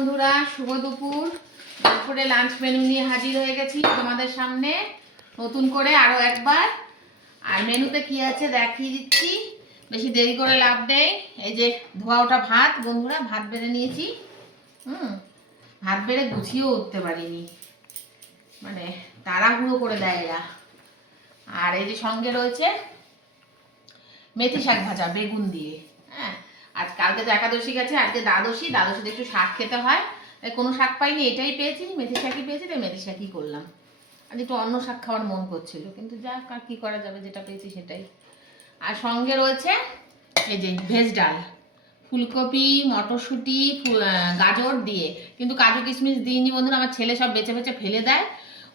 বন্ধুরা, শুভ দুপুর। দুপুরে লাঞ্চ মেনু নিয়ে হাজির হয়ে গেছি তোমাদের সামনে নতুন করে আরো একবার। আর মেনুতে কি আছে দেখিয়ে দিচ্ছি, বেশি দেরি করে লাভ নেই। এই যে ধোয়া ওটা ভাত বন্ধুরা, ভাত বেড়ে নিয়েছি। ভাত বেড়ে গুছিয়েও উঠতে পারিনি, মানে তাড়াহুড়ো করে দেয় এরা। আর এই যে সঙ্গে রয়েছে মেথি শাক ভাজা বেগুন দিয়ে। হ্যাঁ, আর কালকে তো একাদশী গেছে, আজকে দ্বাদশীতে একটু শাক খেতে হয়। কোনো শাক পাইনি, এটাই পেয়েছি, মেথি শাকই পেয়েছি, তাই মেথি শাকই করলাম। আর একটু অন্য শাক খাওয়ার মন করছিল, কিন্তু যাক আর কি করা যাবে, যেটা পেয়েছি সেটাই। আর সঙ্গে রয়েছে এই যে ভেজ ডাল, ফুলকপি মটরশুঁটি গাজর দিয়ে, কিন্তু কাজু কিশমিশ দিইনি বন্ধুরা, আমার ছেলে সব বেছে বেছে ফেলে দেয়।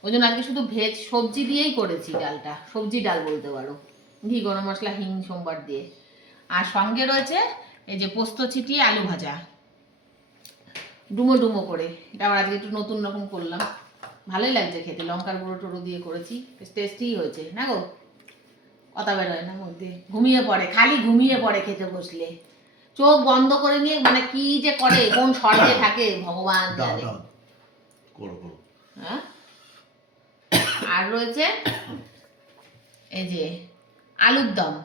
ওই জন্য আজকে শুধু ভেজ সবজি দিয়েই করেছি ডালটা, সবজি ডাল বলতে পারো, ঘি গরম মশলা হিং সোমবার দিয়ে। আর সঙ্গে রয়েছে এই যে পোস্ত ছিটিয়ে আলু ভাজা, ডুমো ডুমো করে। এটা আবার আজকে একটু নতুন রকম করলাম, ভালোই লাগছে খেতে, লঙ্কার গুঁড়ো টুড়ো দিয়ে করেছি, টেস্টি হয়েছে না গো। কথা বের হয় না মধ্যে, ঘুমিয়ে পড়ে, খালি ঘুমিয়ে পড়ে খেতে বসলে, চোখ বন্ধ করে নিয়ে, মানে কি যে করে, কোন স্বর্গে থাকে ভগবান জানে। হ্যাঁ, আর রয়েছে এই যে আলুর দম,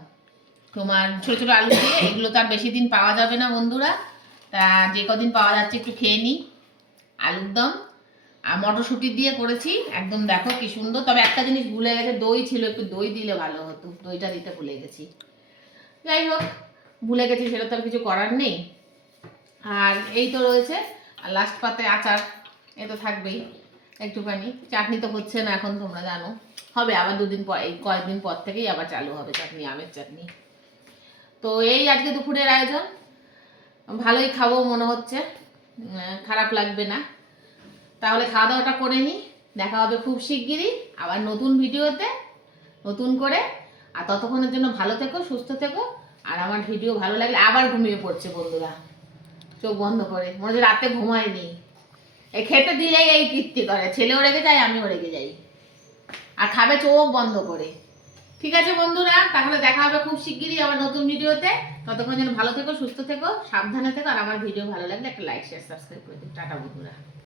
তোমার ছোট ছোট আলু দিয়ে। এগুলো তো আর বেশি দিন পাওয়া যাবে না বন্ধুরা, তা যে কদিন পাওয়া যাচ্ছে একটু খেয়ে নিই। আলুর দম আর মটরশুঁটি দিয়ে করেছি, একদম দেখো কি সুন্দর। তবে একটা জিনিস ভুলে গেছে, দই ছিল, একটু দই দিলে ভালো হতো, দইটা দিতে ভুলে গেছি। যাই হোক, ভুলে গেছি, সেটা তো আর কিছু করার নেই। আর এই তো রয়েছে, আর লাস্ট পাতে আচার, এ তো থাকবেই। একটুখানি চাটনি তো হচ্ছে না এখন, তোমরা জানো, হবে আবার দুদিন পর, এই কয়েকদিন পর থেকেই আবার চালু হবে চাটনি, আমের চাটনি। তো এই আজকে দুপুরের আয়োজন, ভালোই খাবো মনে হচ্ছে, খারাপ লাগবে না। তাহলে খাওয়া দাওয়াটা করে নিই, দেখা হবে খুব শিগগিরই আবার নতুন ভিডিওতে, নতুন করে। আর ততক্ষণের জন্য ভালো থেকো, সুস্থ থেকো। আর আমার ভিডিও ভালো লাগলে, আবার ঘুমিয়ে পড়ছে বন্ধুরা চোখ বন্ধ করে, মনে হচ্ছে রাতে ঘুমায়নি। এই খেতে দিলেই এই কীর্তি করে, ছেলেও রেগে যায়, আমিও রেগে যাই। আর খাবে চোখ বন্ধ করে। ঠিক আছে বন্ধুরা, তাহলে দেখা হবে খুব শিগগিরই আবার নতুন ভিডিওতে। ততক্ষণ যেন ভালো থেকো, সুস্থ থেকো, সাবধানে থেকো। আর আমার ভিডিও ভালো লাগলে একটা লাইক শেয়ার সাবস্ক্রাইব করে দিন। টাটা বন্ধুরা।